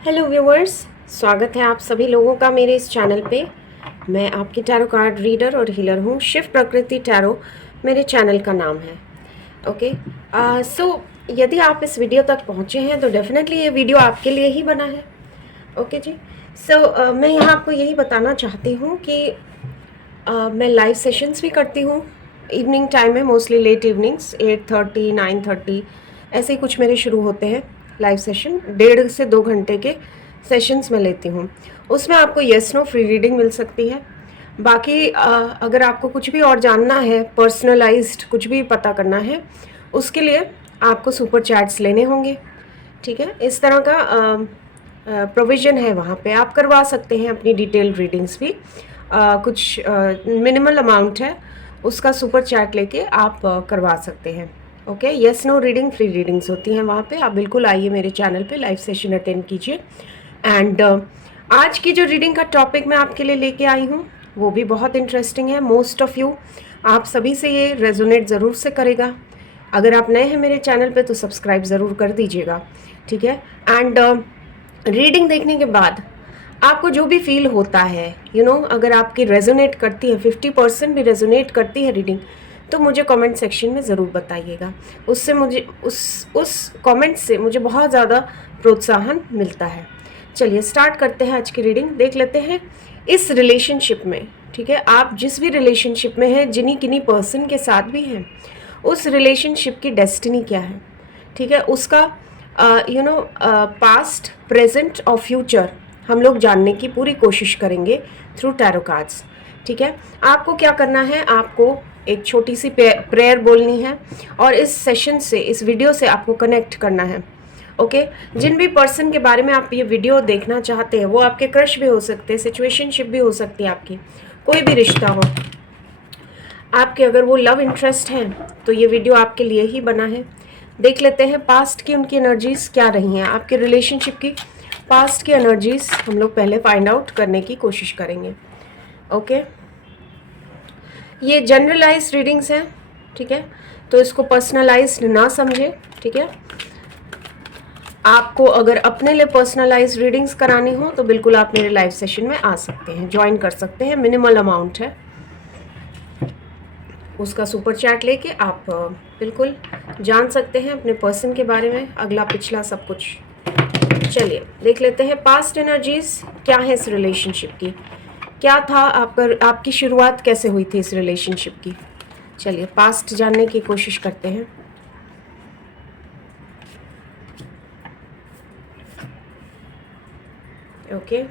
Hello viewers, स्वागत है आप सभी लोगों का मेरे इस चैनल पे। मैं आपकी टैरो कार्ड रीडर और हीलर हूँ। शिव प्रकृति टैरो मेरे चैनल का नाम है। ओके, सो यदि आप इस वीडियो तक पहुँचे हैं तो डेफिनेटली ये वीडियो आपके लिए ही बना है। ओके जी, सो मैं यहाँ आपको यही बताना चाहती हूँ कि मैं लाइव सेशंस भी करती हूँ इवनिंग टाइम में, मोस्टली लेट इवनिंग्स 8:30 9:30 ऐसे ही कुछ मेरे शुरू होते हैं लाइव सेशन। 1.5 से 2 घंटे के सेशंस में लेती हूँ। उसमें आपको येस नो फ्री रीडिंग मिल सकती है। बाकी अगर आपको कुछ भी और जानना है, पर्सनलाइज्ड कुछ भी पता करना है, उसके लिए आपको सुपर चैट्स लेने होंगे। ठीक है, इस तरह का प्रोविज़न है वहाँ पे। आप करवा सकते हैं अपनी डिटेल रीडिंग्स भी। कुछ मिनिमल अमाउंट है, उसका सुपर चैट लेके आप करवा सकते हैं। Okay, yes no reading free readings होती हैं वहाँ पे। आप बिल्कुल आइए मेरे चैनल पे, लाइव सेशन अटेंड कीजिए। एंड आज की जो रीडिंग का टॉपिक मैं आपके लिए लेके आई हूँ वो भी बहुत इंटरेस्टिंग है। मोस्ट ऑफ़ यू, आप सभी से ये रेजोनेट ज़रूर से करेगा। अगर आप नए हैं मेरे चैनल पे तो सब्सक्राइब ज़रूर कर दीजिएगा। ठीक है, एंड रीडिंग देखने के बाद आपको जो भी फील होता है, अगर आपकी रेजोनेट करती है, 50% भी रेजोनेट करती है रीडिंग, तो मुझे कमेंट सेक्शन में ज़रूर बताइएगा। उससे मुझे उस कमेंट से मुझे बहुत ज़्यादा प्रोत्साहन मिलता है। चलिए स्टार्ट करते हैं आज की रीडिंग। देख लेते हैं इस रिलेशनशिप में, ठीक है, आप जिस भी रिलेशनशिप में हैं, जिन्हीं किन्हीं पर्सन के साथ भी हैं, उस रिलेशनशिप की डेस्टिनी क्या है। ठीक है, उसका पास्ट, प्रेजेंट और फ्यूचर हम लोग जानने की पूरी कोशिश करेंगे थ्रू टैरो कार्ड्स। ठीक है, आपको क्या करना है, आपको एक छोटी सी प्रेयर बोलनी है और इस सेशन से, इस वीडियो से आपको कनेक्ट करना है। ओके, जिन भी पर्सन के बारे में आप ये वीडियो देखना चाहते हैं, वो आपके क्रश भी हो सकते हैं, सिचुएशनशिप भी हो सकती है, आपकी कोई भी रिश्ता हो आपके, अगर वो लव इंटरेस्ट हैं तो ये वीडियो आपके लिए ही बना है। देख लेते हैं पास्ट की उनकी एनर्जीज़ क्या रही हैं, आपके रिलेशनशिप की पास्ट की एनर्जीज़ हम लोग पहले फाइंड आउट करने की कोशिश करेंगे। ओके, ये जनरलाइज रीडिंग्स हैं। ठीक है, तो इसको पर्सनलाइज्ड ना समझे। ठीक है, आपको अगर अपने लिए पर्सनलाइज रीडिंग्स करानी हो तो बिल्कुल आप मेरे लाइव सेशन में आ सकते हैं, ज्वाइन कर सकते हैं। मिनिमल अमाउंट है, उसका सुपर चैट लेके आप बिल्कुल जान सकते हैं अपने पर्सन के बारे में, अगला पिछला सब कुछ। चलिए देख लेते हैं पास्ट एनर्जीज क्या है इस रिलेशनशिप की, क्या था आपकी शुरुआत कैसे हुई थी इस रिलेशनशिप की। चलिए पास्ट जानने की कोशिश करते हैं। ओके,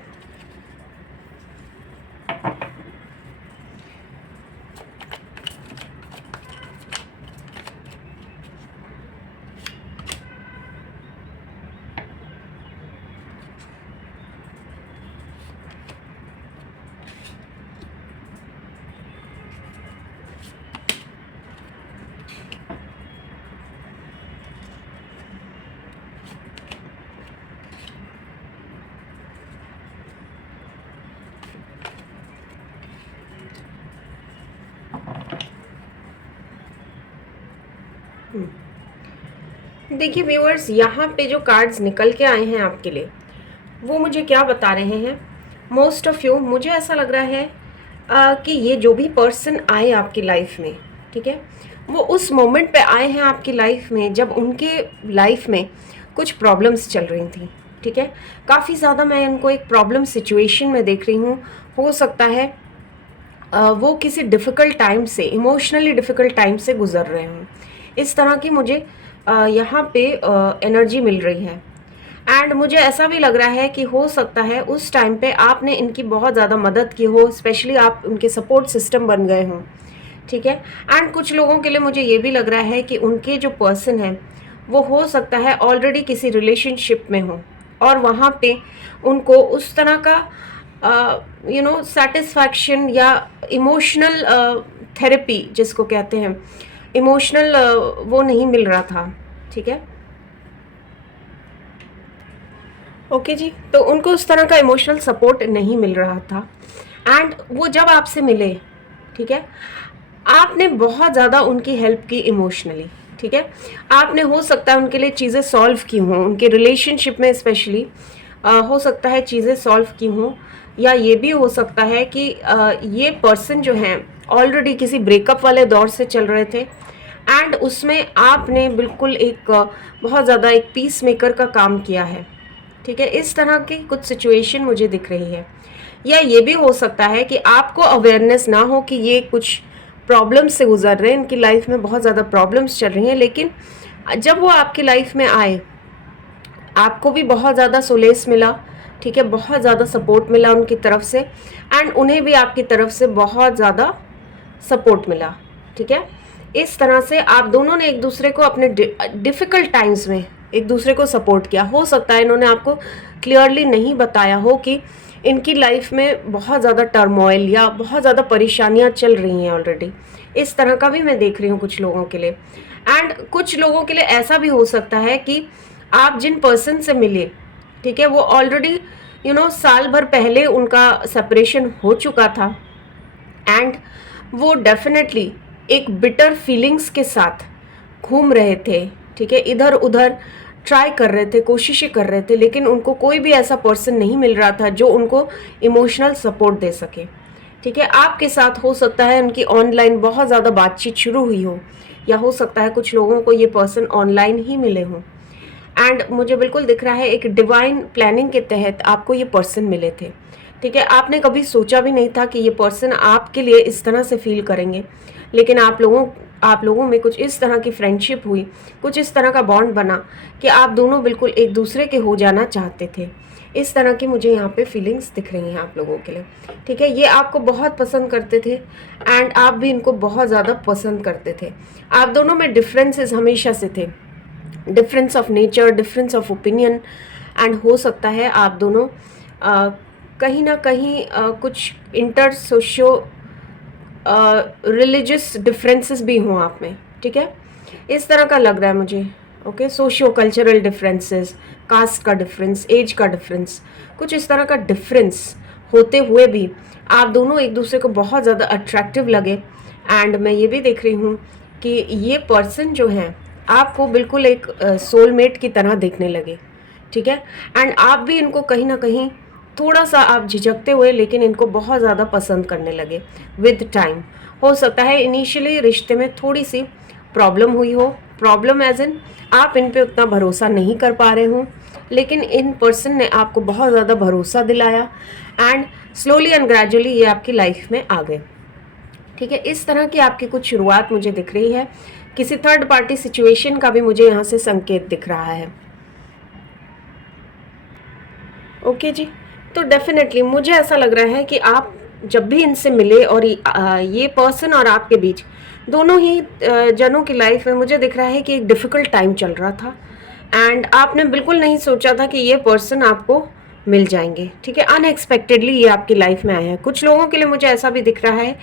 देखिए व्यूअर्स, यहाँ पे जो कार्ड्स निकल के आए हैं आपके लिए, वो मुझे क्या बता रहे हैं, मोस्ट ऑफ यू, मुझे ऐसा लग रहा है कि ये जो भी पर्सन आए आपकी लाइफ में, ठीक है, वो उस मोमेंट पे आए हैं आपकी लाइफ में जब उनके लाइफ में कुछ प्रॉब्लम्स चल रही थी। ठीक है, काफ़ी ज़्यादा मैं उनको एक प्रॉब्लम सिचुएशन में देख रही हूँ। हो सकता है वो किसी डिफ़िकल्ट टाइम से, इमोशनली डिफ़िकल्ट टाइम से गुज़र रहे हों। इस तरह की मुझे यहाँ पे एनर्जी मिल रही है। एंड मुझे ऐसा भी लग रहा है कि हो सकता है उस टाइम पे आपने इनकी बहुत ज़्यादा मदद की हो, स्पेशली आप उनके सपोर्ट सिस्टम बन गए हों। ठीक है, एंड कुछ लोगों के लिए मुझे ये भी लग रहा है कि उनके जो पर्सन हैं वो हो सकता है ऑलरेडी किसी रिलेशनशिप में हो और वहाँ पे उनको उस तरह का सेटिस्फैक्शन या इमोशनल थेरेपी जिसको कहते हैं, इमोशनल वो नहीं मिल रहा था। ठीक है, ओके जी, तो उनको उस तरह का इमोशनल सपोर्ट नहीं मिल रहा था। एंड वो जब आपसे मिले, ठीक है, आपने बहुत ज़्यादा उनकी हेल्प की इमोशनली। ठीक है, आपने हो सकता है उनके लिए चीज़ें सॉल्व की हों, उनके रिलेशनशिप में स्पेशली हो सकता है चीज़ें सॉल्व की हों, या ये भी हो सकता है कि ये पर्सन जो हैं ऑलरेडी किसी ब्रेकअप वाले दौर से चल रहे थे, एंड उसमें आपने बिल्कुल एक बहुत ज़्यादा एक पीस मेकर का काम किया है। ठीक है, इस तरह की कुछ सिचुएशन मुझे दिख रही है। या ये भी हो सकता है कि आपको अवेयरनेस ना हो कि ये कुछ प्रॉब्लम्स से गुजर रहे हैं, इनकी लाइफ में बहुत ज़्यादा प्रॉब्लम्स चल रही हैं, लेकिन जब वो आपकी लाइफ में आए, आपको भी बहुत ज़्यादा सोलेस मिला। ठीक है, बहुत ज़्यादा सपोर्ट मिला उनकी तरफ से, एंड उन्हें भी आपकी तरफ से बहुत ज़्यादा सपोर्ट मिला। ठीक है, इस तरह से आप दोनों ने एक दूसरे को अपने डिफ़िकल्ट टाइम्स में एक दूसरे को सपोर्ट किया। हो सकता है इन्होंने आपको क्लियरली नहीं बताया हो कि इनकी लाइफ में बहुत ज़्यादा टर्मोइल या बहुत ज़्यादा परेशानियां चल रही हैं ऑलरेडी। इस तरह का भी मैं देख रही हूँ कुछ लोगों के लिए। एंड कुछ लोगों के लिए ऐसा भी हो सकता है कि आप जिन पर्सन से मिले, ठीक है, वो ऑलरेडी साल भर पहले उनका सेपरेशन हो चुका था, एंड वो डेफिनेटली एक बिटर फीलिंग्स के साथ घूम रहे थे। ठीक है, इधर उधर ट्राई कर रहे थे, कोशिशें कर रहे थे, लेकिन उनको कोई भी ऐसा पर्सन नहीं मिल रहा था जो उनको इमोशनल सपोर्ट दे सके। ठीक है, आपके साथ हो सकता है उनकी ऑनलाइन बहुत ज़्यादा बातचीत शुरू हुई हो, या हो सकता है कुछ लोगों को ये पर्सन ऑनलाइन ही मिले हों, एंड मुझे बिल्कुल दिख रहा है एक डिवाइन प्लानिंग के तहत आपको ये पर्सन मिले थे। ठीक है, आपने कभी सोचा भी नहीं था कि ये पर्सन आपके लिए इस तरह से फील करेंगे, लेकिन आप लोगों में कुछ इस तरह की फ्रेंडशिप हुई, कुछ इस तरह का बॉन्ड बना कि आप दोनों बिल्कुल एक दूसरे के हो जाना चाहते थे। इस तरह की मुझे यहाँ पे फीलिंग्स दिख रही हैं आप लोगों के लिए। ठीक है, ये आपको बहुत पसंद करते थे, एंड आप भी इनको बहुत ज़्यादा पसंद करते थे। आप दोनों में डिफरेंसेस हमेशा से थे, difference of nature, difference of opinion, and हो सकता है आप दोनों कहीं ना कहीं कुछ इंटर सोशो रिलीजियस डिफरेंसेस भी हों आप में। ठीक है, इस तरह का लग रहा है मुझे। Okay, socio cultural differences, caste का डिफरेंस, एज का डिफरेंस, कुछ इस तरह का डिफरेंस होते हुए भी आप दोनों एक दूसरे को बहुत ज़्यादा अट्रैक्टिव लगे। एंड मैं ये भी देख रही हूँ कि ये पर्सन जो है आपको बिल्कुल एक सोलमेट की तरह देखने लगे। ठीक है, एंड आप भी इनको कहीं ना कहीं थोड़ा सा आप झिझकते हुए, लेकिन इनको बहुत ज़्यादा पसंद करने लगे विद टाइम। हो सकता है इनिशियली रिश्ते में थोड़ी सी प्रॉब्लम हुई हो, प्रॉब्लम एज इन आप इन पे उतना भरोसा नहीं कर पा रहे हो, लेकिन इन पर्सन ने आपको बहुत ज़्यादा भरोसा दिलाया, एंड स्लोली एंड ग्रेजुअली ये आपकी लाइफ में आ गए। ठीक है, इस तरह की आपकी कुछ शुरुआत मुझे दिख रही है। किसी थर्ड पार्टी सिचुएशन का भी मुझे यहाँ से संकेत दिख रहा है। ओके जी, तो डेफिनेटली मुझे ऐसा लग रहा है कि आप जब भी इनसे मिले और ये पर्सन और आपके बीच दोनों ही जनों की लाइफ में मुझे दिख रहा है कि एक डिफ़िकल्ट टाइम चल रहा था, एंड आपने बिल्कुल नहीं सोचा था कि ये पर्सन आपको मिल जाएंगे। ठीक है, अनएक्सपेक्टेडली ये आपकी लाइफ में आए हैं। कुछ लोगों के लिए मुझे ऐसा भी दिख रहा है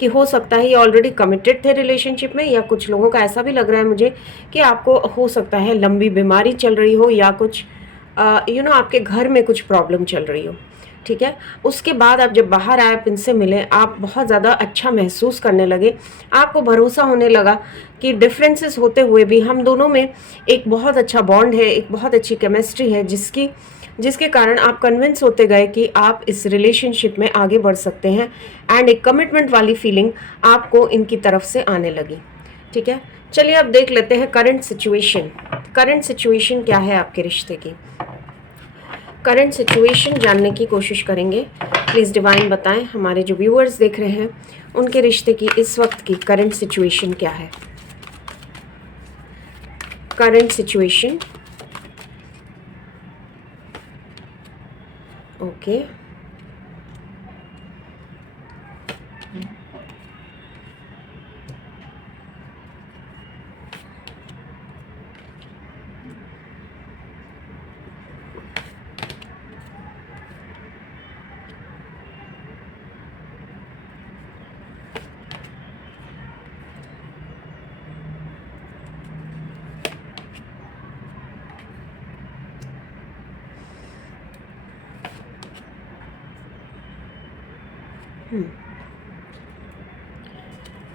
कि हो सकता है ये ऑलरेडी कमिटेड थे रिलेशनशिप में, या कुछ लोगों का ऐसा भी लग रहा है मुझे कि आपको हो सकता है लंबी बीमारी चल रही हो, या कुछ आपके घर में कुछ प्रॉब्लम चल रही हो। ठीक है, उसके बाद आप जब बाहर आए, आप इनसे मिले, आप बहुत ज़्यादा अच्छा महसूस करने लगे, आपको भरोसा होने लगा कि डिफरेंसेस होते हुए भी हम दोनों में एक बहुत अच्छा बॉन्ड है, एक बहुत अच्छी केमिस्ट्री है, जिसके कारण आप कन्विंस होते गए कि आप इस रिलेशनशिप में आगे बढ़ सकते हैं, एंड एक कमिटमेंट वाली फीलिंग आपको इनकी तरफ से आने लगी। ठीक है, चलिए अब देख लेते हैं करंट सिचुएशन। करंट सिचुएशन क्या है आपके रिश्ते की? करंट सिचुएशन जानने की कोशिश करेंगे। प्लीज़ डिवाइन बताएं, हमारे जो व्यूअर्स देख रहे हैं उनके रिश्ते की इस वक्त की करंट सिचुएशन क्या है? Current situation. ओके,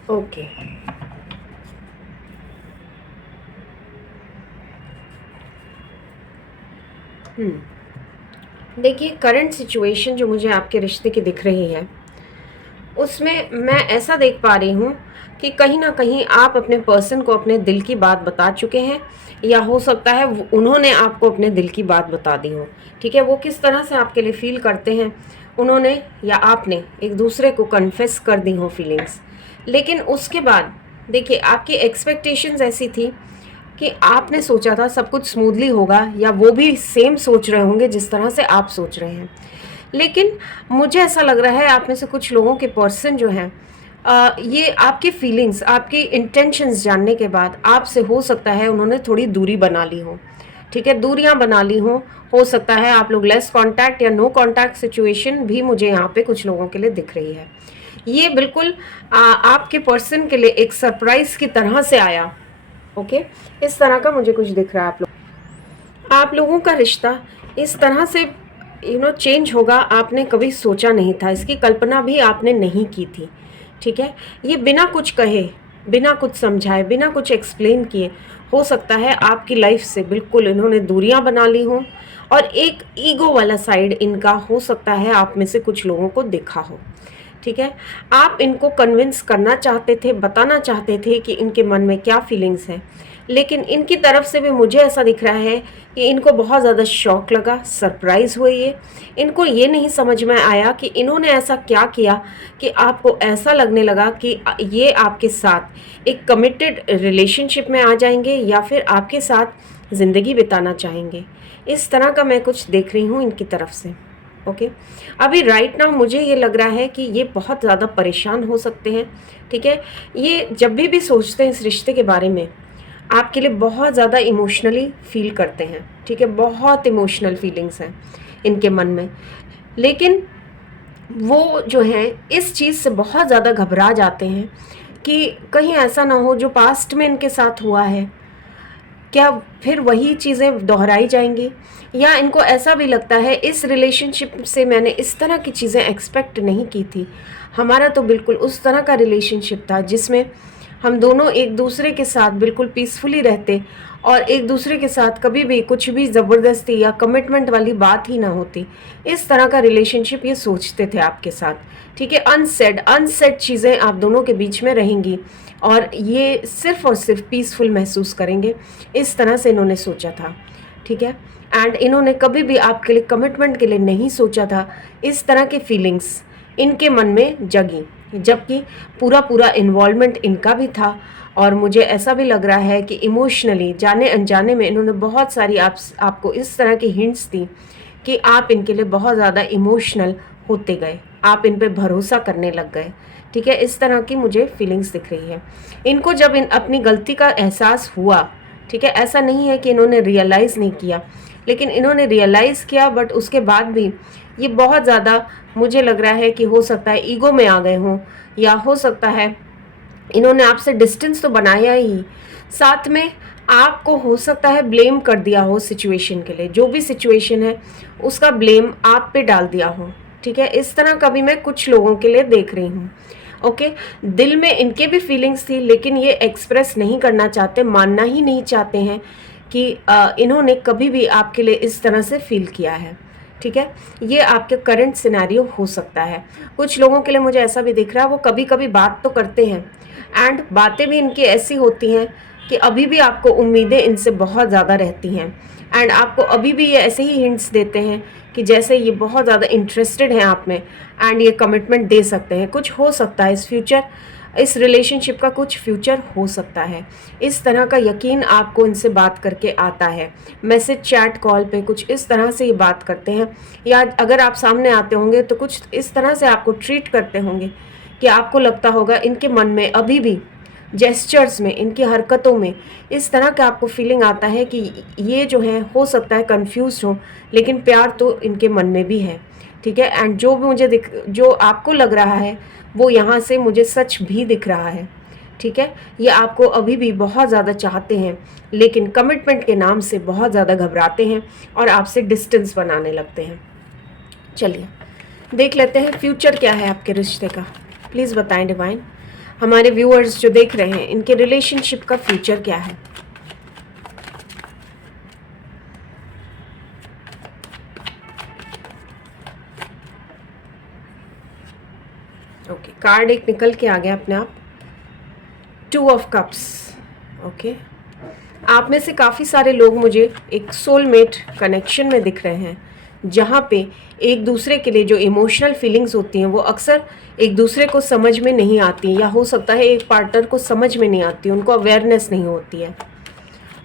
ओके, देखिए, करंट सिचुएशन जो मुझे आपके रिश्ते की दिख रही है, उसमें मैं ऐसा देख पा रही हूँ कि कहीं न कहीं आप अपने पर्सन को अपने दिल की बात बता चुके हैं, या हो सकता है उन्होंने आपको अपने दिल की बात बता दी हो। ठीक है, वो किस तरह से आपके लिए फ़ील करते हैं, उन्होंने या आपने एक दूसरे को कन्फेस कर दी हो फीलिंग्स। लेकिन उसके बाद देखिए, आपकी एक्सपेक्टेशंस ऐसी थी कि आपने सोचा था सब कुछ स्मूथली होगा, या वो भी सेम सोच रहे होंगे जिस तरह से आप सोच रहे हैं। लेकिन मुझे ऐसा लग रहा है आप में से कुछ लोगों के पर्सन जो हैं, ये आपकी फीलिंग्स, आपकी इंटेंशंस जानने के बाद आपसे हो सकता है उन्होंने थोड़ी दूरी बना ली हो। ठीक है, दूरियां बना ली हो सकता है आप लोग लेस कांटेक्ट या नो कांटेक्ट सिचुएशन भी मुझे यहाँ पे कुछ लोगों के लिए दिख रही है। ये बिल्कुल आपके पर्सन के लिए एक सरप्राइज की तरह से आया। ओके, इस तरह का मुझे कुछ दिख रहा है। आप लोगों का रिश्ता इस तरह से चेंज होगा, आपने कभी सोचा नहीं था, इसकी कल्पना भी आपने नहीं की थी। ठीक है, ये बिना कुछ कहे, बिना कुछ समझाए, बिना कुछ एक्सप्लेन किए, हो सकता है आपकी लाइफ से बिल्कुल इन्होंने दूरियां बना ली हों, और एक ईगो वाला साइड इनका हो सकता है आप में से कुछ लोगों को दिखा हो। ठीक है, आप इनको कन्विंस करना चाहते थे, बताना चाहते थे कि इनके मन में क्या फीलिंग्स हैं, लेकिन इनकी तरफ से भी मुझे ऐसा दिख रहा है कि इनको बहुत ज़्यादा शॉक लगा, सरप्राइज़ हुए ये। इनको ये नहीं समझ में आया कि इन्होंने ऐसा क्या किया कि आपको ऐसा लगने लगा कि ये आपके साथ एक कमिटेड रिलेशनशिप में आ जाएंगे, या फिर आपके साथ ज़िंदगी बिताना चाहेंगे। इस तरह का मैं कुछ देख रही हूँ इनकी तरफ से। ओके, अभी राइट नाउ मुझे ये लग रहा है कि ये बहुत ज़्यादा परेशान हो सकते हैं। ठीक है, ये जब भी सोचते हैं इस रिश्ते के बारे में, आपके लिए बहुत ज़्यादा इमोशनली फील करते हैं। ठीक है, बहुत इमोशनल फीलिंग्स हैं इनके मन में, लेकिन वो जो है इस चीज़ से बहुत ज़्यादा घबरा जाते हैं कि कहीं ऐसा ना हो जो पास्ट में इनके साथ हुआ है, क्या फिर वही चीज़ें दोहराई जाएंगी। या इनको ऐसा भी लगता है इस रिलेशनशिप से मैंने इस तरह की चीज़ें एक्सपेक्ट नहीं की थी, हमारा तो बिल्कुल उस तरह का रिलेशनशिप था जिसमें हम दोनों एक दूसरे के साथ बिल्कुल पीसफुली रहते, और एक दूसरे के साथ कभी भी कुछ भी ज़बरदस्ती या कमिटमेंट वाली बात ही ना होती। इस तरह का रिलेशनशिप ये सोचते थे आपके साथ। ठीक है, अनसेड चीज़ें आप दोनों के बीच में रहेंगी, और ये सिर्फ़ और सिर्फ पीसफुल महसूस करेंगे, इस तरह से इन्होंने सोचा था। ठीक है, एंड इन्होंने कभी भी आपके लिए कमिटमेंट के लिए नहीं सोचा था। इस तरह की फीलिंग्स इनके मन में जगी, जबकि पूरा इन्वॉल्वमेंट इनका भी था। और मुझे ऐसा भी लग रहा है कि इमोशनली जाने अनजाने में इन्होंने बहुत सारी आपको इस तरह की हिंट्स दी कि आप इनके लिए बहुत ज़्यादा इमोशनल होते गए, आप इन पे भरोसा करने लग गए। ठीक है, इस तरह की मुझे फीलिंग्स दिख रही है इनको। जब अपनी गलती का एहसास हुआ, ठीक है, ऐसा नहीं है कि इन्होंने रियलाइज़ नहीं किया, लेकिन इन्होंने रियलाइज़ किया, बट उसके बाद भी ये बहुत ज़्यादा मुझे लग रहा है कि हो सकता है ईगो में आ गए हों, या हो सकता है इन्होंने आपसे डिस्टेंस तो बनाया ही, साथ में आपको हो सकता है ब्लेम कर दिया हो सिचुएशन के लिए, जो भी सिचुएशन है उसका ब्लेम आप पे डाल दिया हो। ठीक है, इस तरह का भी मैं कुछ लोगों के लिए देख रही हूँ। ओके, दिल में इनके भी फीलिंग्स थी, लेकिन ये एक्सप्रेस नहीं करना चाहते, मानना ही नहीं चाहते हैं कि इन्होंने कभी भी आपके लिए इस तरह से फील किया है। ठीक है, ये आपके करंट सिनेरियो हो सकता है। कुछ लोगों के लिए मुझे ऐसा भी दिख रहा है वो कभी कभी बात तो करते हैं, एंड बातें भी इनकी ऐसी होती हैं कि अभी भी आपको उम्मीदें इनसे बहुत ज़्यादा रहती हैं, एंड आपको अभी भी ये ऐसे ही हिंट्स देते हैं कि जैसे ये बहुत ज़्यादा इंटरेस्टेड हैं आप में, एंड ये कमिटमेंट दे सकते हैं। कुछ हो सकता है इस रिलेशनशिप का कुछ फ्यूचर हो सकता है, इस तरह का यकीन आपको इनसे बात करके आता है। मैसेज, चैट, कॉल पे कुछ इस तरह से ये बात करते हैं, या अगर आप सामने आते होंगे तो कुछ इस तरह से आपको ट्रीट करते होंगे कि आपको लगता होगा इनके मन में अभी भी जेस्चर्स में, इनकी हरकतों में इस तरह का आपको फीलिंग आता है कि ये जो है हो सकता है कंफ्यूज हो, लेकिन प्यार तो इनके मन में भी है। ठीक है, एंड जो आपको लग रहा है वो यहाँ से मुझे सच भी दिख रहा है। ठीक है, ये आपको अभी भी बहुत ज़्यादा चाहते हैं, लेकिन कमिटमेंट के नाम से बहुत ज़्यादा घबराते हैं और आपसे डिस्टेंस बनाने लगते हैं। चलिए देख लेते हैं फ्यूचर क्या है आपके रिश्ते का। प्लीज़ बताएं डिवाइन, हमारे व्यूअर्स जो देख रहे हैं इनके रिलेशनशिप का फ्यूचर क्या है। ओके, कार्ड एक निकल के आ गया अपने आप, 2 ऑफ कप्स। ओके, आप में से काफ़ी सारे लोग मुझे एक सोलमेट कनेक्शन में दिख रहे हैं, जहाँ पे एक दूसरे के लिए जो इमोशनल फीलिंग्स होती हैं वो अक्सर एक दूसरे को समझ में नहीं आती, या हो सकता है एक पार्टनर को समझ में नहीं आती, उनको अवेयरनेस नहीं होती है।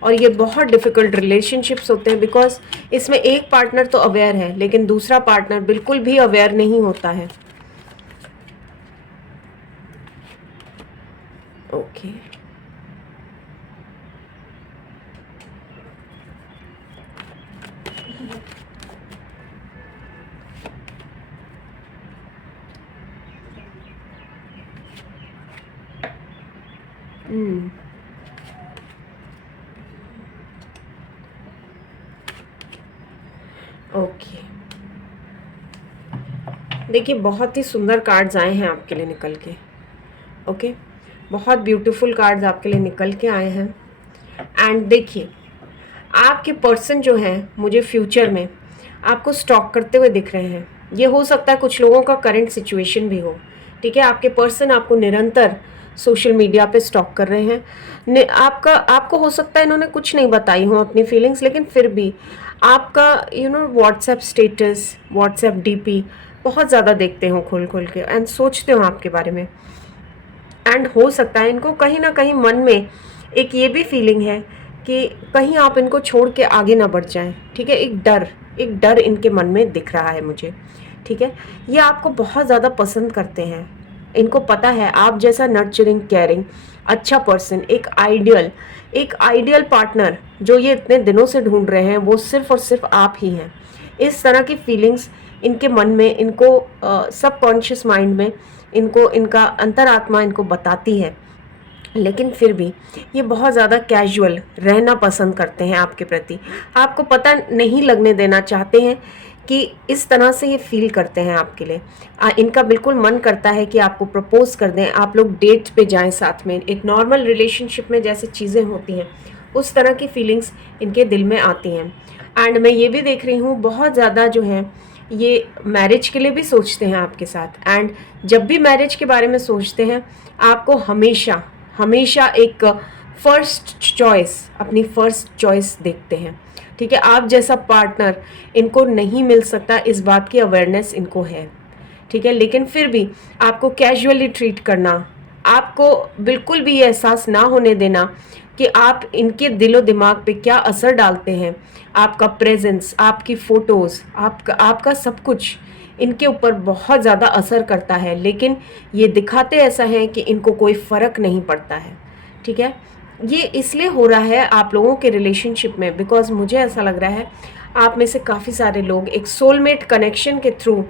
और ये बहुत डिफ़िकल्ट रिलेशनशिप्स होते हैं, बिकॉज इसमें एक पार्टनर तो अवेयर है लेकिन दूसरा पार्टनर बिल्कुल भी अवेयर नहीं होता है। ओके, ओके, देखिए बहुत ही सुंदर कार्ड्स आए हैं आपके लिए निकल के। ओके, बहुत ब्यूटीफुल कार्ड्स आपके लिए निकल के आए हैं। एंड देखिए, आपके पर्सन जो हैं मुझे फ्यूचर में आपको स्टॉक करते हुए दिख रहे हैं। ये हो सकता है कुछ लोगों का करंट सिचुएशन भी हो, ठीक है। आपके पर्सन आपको निरंतर सोशल मीडिया पे स्टॉक कर रहे हैं। आपको हो सकता है इन्होंने कुछ नहीं बताई हो अपनी फीलिंग्स, लेकिन फिर भी आपका व्हाट्सएप स्टेटस, व्हाट्सएप डीपी बहुत ज़्यादा देखते हो खोल खोल के, एंड सोचते हो आपके बारे में। एंड हो सकता है इनको कहीं ना कहीं मन में एक ये भी फीलिंग है कि कहीं आप इनको छोड़ के आगे ना बढ़ जाएं, ठीक है। एक डर इनके मन में दिख रहा है मुझे, ठीक है। ये आपको बहुत ज़्यादा पसंद करते हैं, इनको पता है आप जैसा नर्चरिंग, केयरिंग, अच्छा पर्सन, एक आइडियल पार्टनर जो ये इतने दिनों से ढूंढ रहे हैं, वो सिर्फ और सिर्फ आप ही हैं। इस तरह की फीलिंग्स इनके मन में, इनको सबकॉन्शियस माइंड में इनको, इनका अंतरात्मा इनको बताती है। लेकिन फिर भी ये बहुत ज़्यादा कैजुअल रहना पसंद करते हैं आपके प्रति। आपको पता नहीं लगने देना चाहते हैं कि इस तरह से ये फील करते हैं आपके लिए। इनका बिल्कुल मन करता है कि आपको प्रपोज कर दें, आप लोग डेट पे जाएं साथ में, एक नॉर्मल रिलेशनशिप में जैसे चीज़ें होती हैं उस तरह की फीलिंग्स इनके दिल में आती हैं। एंड मैं ये भी देख रही हूँ बहुत ज़्यादा जो है ये मैरिज के लिए भी सोचते हैं आपके साथ। एंड जब भी मैरिज के बारे में सोचते हैं आपको हमेशा एक फर्स्ट चॉइस, अपनी फर्स्ट चॉइस देखते हैं, ठीक है। आप जैसा पार्टनर इनको नहीं मिल सकता, इस बात की अवेयरनेस इनको है, ठीक है। लेकिन फिर भी आपको कैजुअली ट्रीट करना, आपको बिल्कुल भी ये एहसास ना होने देना कि आप इनके दिलो दिमाग पे क्या असर डालते हैं। आपका प्रेजेंस, आपकी फ़ोटोज़, आपका सब कुछ इनके ऊपर बहुत ज़्यादा असर करता है, लेकिन ये दिखाते ऐसा है कि इनको कोई फ़र्क नहीं पड़ता है, ठीक है। ये इसलिए हो रहा है आप लोगों के रिलेशनशिप में, बिकॉज मुझे ऐसा लग रहा है आप में से काफ़ी सारे लोग एक सोलमेट कनेक्शन के थ्रू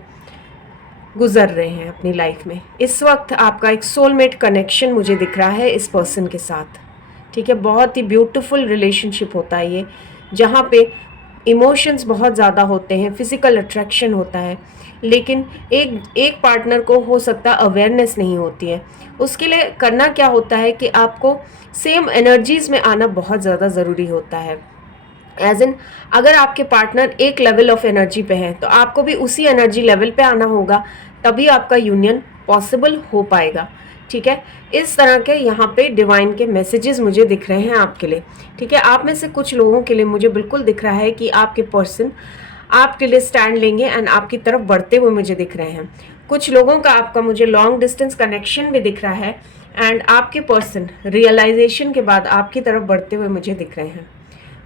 गुजर रहे हैं अपनी लाइफ में। इस वक्त आपका एक सोलमेट कनेक्शन मुझे दिख रहा है इस पर्सन के साथ, ठीक है। बहुत ही ब्यूटीफुल रिलेशनशिप होता है ये, जहाँ पे इमोशंस बहुत ज़्यादा होते हैं, फिज़िकल अट्रैक्शन होता है, लेकिन एक पार्टनर को हो सकता है अवेयरनेस नहीं होती है। उसके लिए करना क्या होता है कि आपको सेम एनर्जीज़ में आना बहुत ज़्यादा ज़रूरी होता है। एज इन, अगर आपके पार्टनर एक लेवल ऑफ एनर्जी पे है तो आपको भी उसी एनर्जी लेवल पे आना होगा, तभी आपका यूनियन पॉसिबल हो पाएगा, ठीक है। इस तरह के यहाँ पे डिवाइन के मैसेजेस मुझे दिख रहे हैं आपके लिए, ठीक है। आप में से कुछ लोगों के लिए मुझे बिल्कुल दिख रहा है कि आपके पर्सन आपके लिए स्टैंड लेंगे एंड आपकी तरफ बढ़ते हुए मुझे दिख रहे हैं। कुछ लोगों का आपका मुझे लॉन्ग डिस्टेंस कनेक्शन भी दिख रहा है, एंड आपके पर्सन रियलाइजेशन के बाद आपकी तरफ बढ़ते हुए मुझे दिख रहे हैं।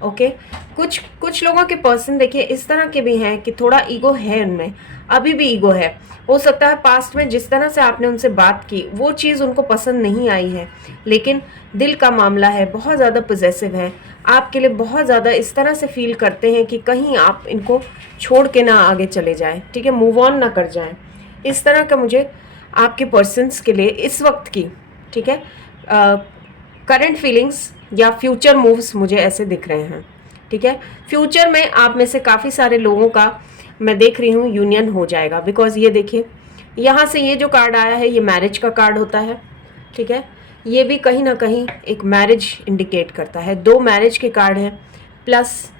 ओके, कुछ लोगों के पर्सन देखिए इस तरह के भी हैं कि थोड़ा ईगो है उनमें, अभी भी ईगो है। हो सकता है पास्ट में जिस तरह से आपने उनसे बात की वो चीज़ उनको पसंद नहीं आई है, लेकिन दिल का मामला है, बहुत ज़्यादा पॉजेसिव है आपके लिए, बहुत ज़्यादा इस तरह से फील करते हैं कि कहीं आप इनको छोड़ के ना आगे चले जाएं, ठीक है, मूव ऑन ना कर जाएं। इस तरह का मुझे आपके पर्सन्स के लिए इस वक्त की, ठीक है, करंट फीलिंग्स या फ्यूचर मूव्स मुझे ऐसे दिख रहे हैं, ठीक है। फ्यूचर में आप में से काफ़ी सारे लोगों का मैं देख रही हूँ यूनियन हो जाएगा, बिकॉज ये देखिए यहाँ से ये जो कार्ड आया है ये मैरिज का कार्ड होता है, ठीक है। ये भी कहीं ना कहीं एक मैरिज इंडिकेट करता है, 2 मैरिज के कार्ड हैं, प्लस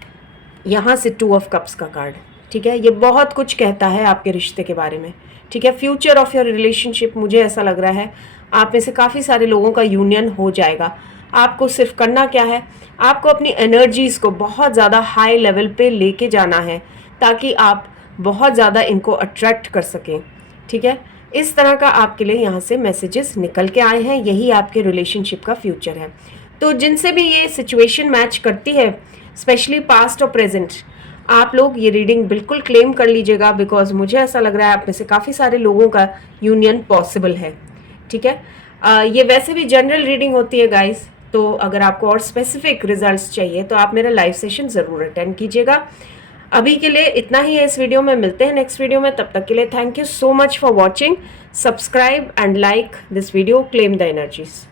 यहाँ से 2 ऑफ कप्स का कार्ड, ठीक है, ये बहुत कुछ कहता है आपके रिश्ते के बारे में। ठीक है, फ्यूचर ऑफ योर रिलेशनशिप, मुझे ऐसा लग रहा है आप में से काफ़ी सारे लोगों का यूनियन हो जाएगा। आपको सिर्फ करना क्या है, आपको अपनी एनर्जीज़ को बहुत ज़्यादा हाई लेवल पे लेके जाना है ताकि आप बहुत ज़्यादा इनको अट्रैक्ट कर सकें। ठीक है, इस तरह का आपके लिए यहाँ से मैसेजेस निकल के आए हैं, यही आपके रिलेशनशिप का फ्यूचर है। तो जिनसे भी ये सिचुएशन मैच करती है, स्पेशली पास्ट और प्रेजेंट, आप लोग ये रीडिंग बिल्कुल क्लेम कर लीजिएगा, बिकॉज मुझे ऐसा लग रहा है आप में से काफ़ी सारे लोगों का यूनियन पॉसिबल है। ठीक है, ये वैसे भी जनरल रीडिंग होती है गाइस, तो अगर आपको और स्पेसिफिक रिजल्ट्स चाहिए तो आप मेरा लाइव सेशन ज़रूर अटेंड कीजिएगा। अभी के लिए इतना ही है इस वीडियो में, मिलते हैं नेक्स्ट वीडियो में। तब तक के लिए thank you so much for watching. Subscribe and like this video, claim the energies.